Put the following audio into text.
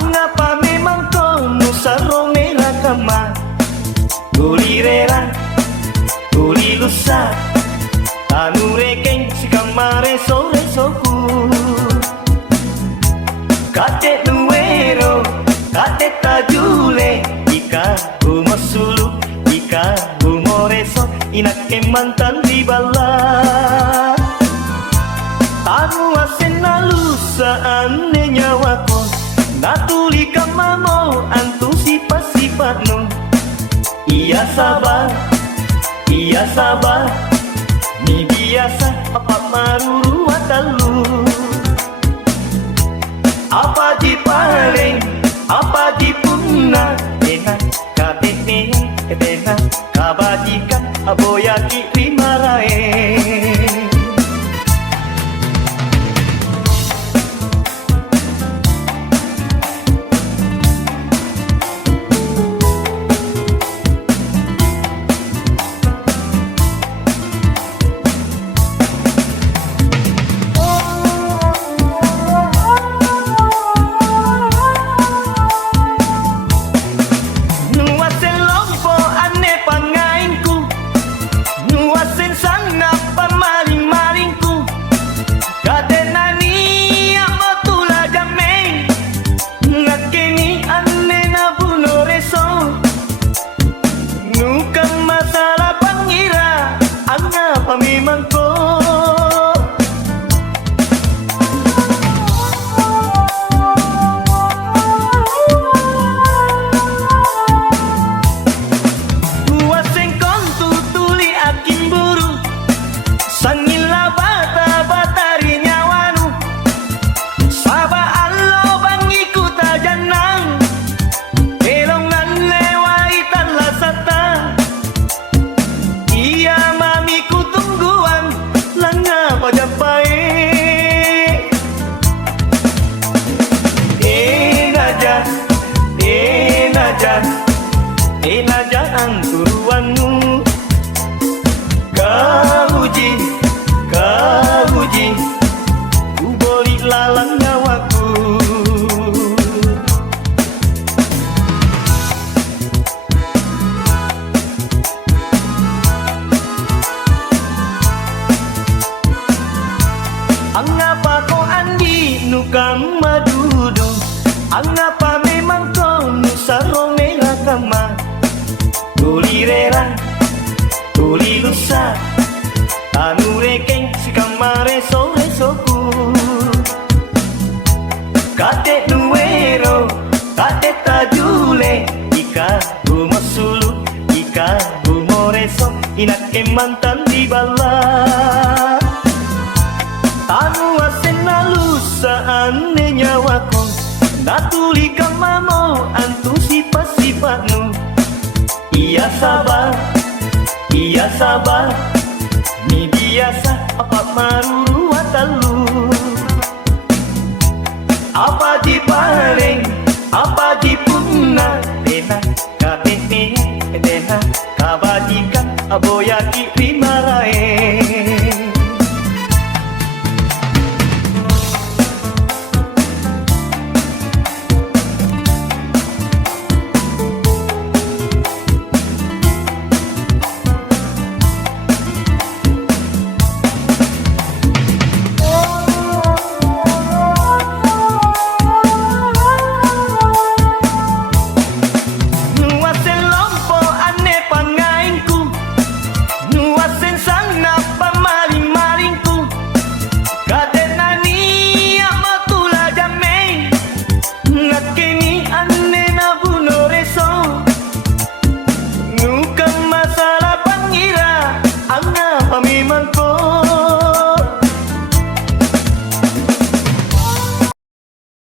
Angapa memang kau musaro merah kama Tuli rera, tuli lusa Tanu rekeng si kamare sore soku Kate nuero, kate tajule Ika humosulu, ika humoreso Inake mantan di bala Tanu asena lusa ane nyawako Natuli kamamo antu sifat-sifatmu Iya sabar Ni biasa apa maruru watalu Apa di paling, apa di punna Enak kabeh enak kabajikan aboyaki limarae memang kau Dua sengkong tutuli akin buru Sangila bata batari nyawanu Saba allo bangiku tajanang Elongan lewai tanlah sata Iya mamiku Pajapai Enaja anturuanmu Kauji Ku boli lalang nyawaku Angapa kau andi nukang madudu Angapa memang kau nusaro merah kama Tuli rera, tuli lusa Tanu rekeng si kamare sore soku Kate nuero, kate tajule Ika humosulu, ika humoreso Inake mantan di bala Tanu asena lusa ane nyawako Natuli kamamo antu sifat-sifatmu Iya sabar Ni biasa apa maruru watalu Apa di paling